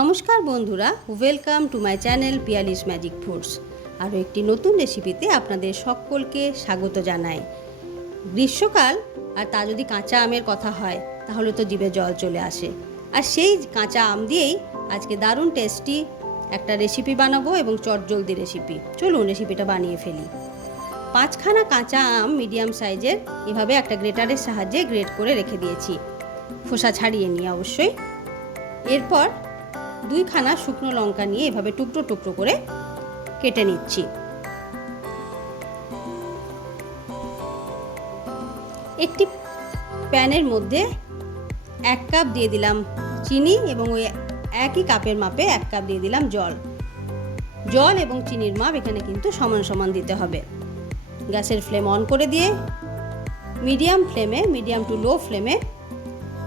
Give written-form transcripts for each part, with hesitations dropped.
নমস্কার বন্ধুরা, welcome to my channel Piyali's magic foods. আরও একটি নতুন রেসিপিতে আপনাদের সকলকে স্বাগত জানাই। গ্রীষ্মকাল আর তা যদি কাঁচা আমের কথা হয় তাহলে তো জিভে জল চলে আসে। আর সেই কাঁচা আম দিয়েই আজকে দারুণ টেস্টি একটা রেসিপি বানাবো এবং চটজলদি রেসিপি। চলুন রেসিপিটা বানিয়ে ফেলি। 5খানা কাঁচা আম মিডিয়াম সাইজের এভাবে একটা গ্রেটারের সাহায্যে গ্রেট করে রেখে দিয়েছি, খোসা ছাড়িয়ে নিয়ে অবশ্যই। এরপর 2খানা শুকনো লঙ্কা নিয়ে এভাবে টুকরো টুকরো করে কেটে নিচ্ছি। একটি প্যানের মধ্যে 1 কাপ দিয়ে দিলাম চিনি এবং ওই একই কাপের মাপে 1 কাপ দিয়ে দিলাম জল। জল এবং চিনির মাপ এখানে কিন্তু সমান সমান দিতে হবে। গ্যাসের ফ্লেম অন করে দিয়ে মিডিয়াম টু লো ফ্লেমে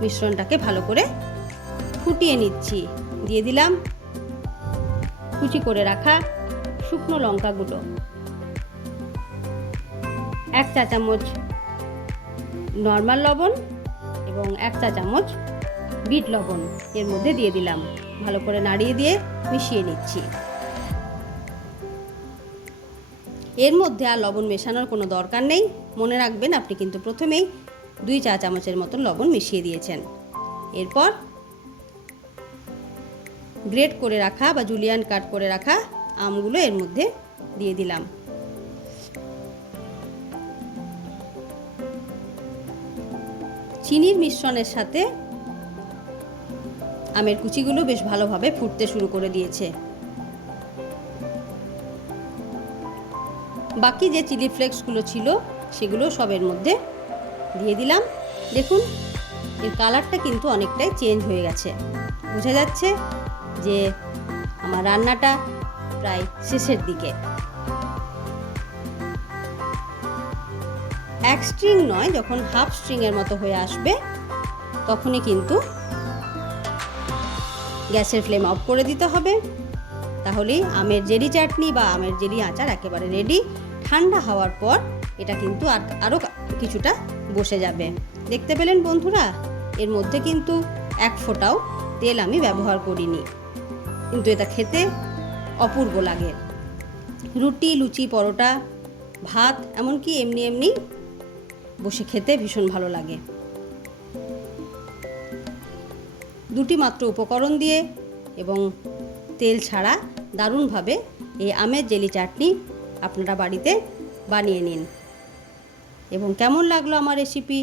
মিশ্রণটাকে ভালো করে ফুটিয়ে নিচ্ছি। দিয়ে দিলাম কুচি করে রাখা শুকনো লঙ্কাগুলো, 1 চা চামচ নর্মাল লবণ এবং 1 চা চামচ বিট লবণ এর মধ্যে দিয়ে দিলাম। ভালো করে নাড়িয়ে দিয়ে মিশিয়ে নিচ্ছি। এর মধ্যে আর লবণ মেশানোর কোনো দরকার নেই। মনে রাখবেন আপনি কিন্তু প্রথমেই 2 চা চামচের মতন লবণ মিশিয়ে দিয়েছেন। এরপর গ্রেট করে রাখা বা জুলিয়ান কাট করে রাখা আমগুলো এর মধ্যে দিয়ে দিলাম। চিনির মিশ্রণের সাথে আমের কুচিগুলো বেশ ভালোভাবে ফুটতে শুরু করে দিয়েছে। বাকি যে চিলি ফ্লেক্সগুলো ছিল সেগুলো সবের মধ্যে দিয়ে দিলাম। দেখুন এর কালারটা কিন্তু অনেকটাই চেঞ্জ হয়ে গেছে। বোঝা যাচ্ছে যে আমার রান্নাটা প্রায় শেষের দিকে। 1 স্ট্রিং নয়, যখন হাফ স্ট্রিংয়ের মতো হয়ে আসবে তখনই কিন্তু গ্যাসের ফ্লেম অফ করে দিতে হবে। তাহলেই আমের জেলি চাটনি বা আমের জেলি আচার একেবারে রেডি। ঠান্ডা হওয়ার পর এটা কিন্তু আরও কিছুটা বসে যাবে। দেখতে পেলেন বন্ধুরা, এর মধ্যে কিন্তু 1 ফোঁটাও তেল আমি ব্যবহার করিনি, কিন্তু এটা খেতে অপূর্ব লাগে। রুটি, লুচি, পরোটা, ভাত, এমনকি এমনি বসে খেতে ভীষণ ভালো লাগে। 2টি মাত্র উপকরণ দিয়ে এবং তেল ছাড়া দারুণভাবে এই আমের জেলি চাটনি আপনারা বাড়িতে বানিয়ে নিন। এবং কেমন লাগলো আমার রেসিপি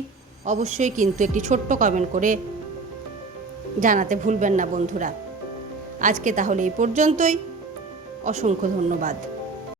অবশ্যই কিন্তু একটি ছোট্ট কমেন্ট করে জানাতে ভুলবেন না বন্ধুরা। আজকে তাহলে এই পর্যন্তই। অসংখ্য ধন্যবাদ।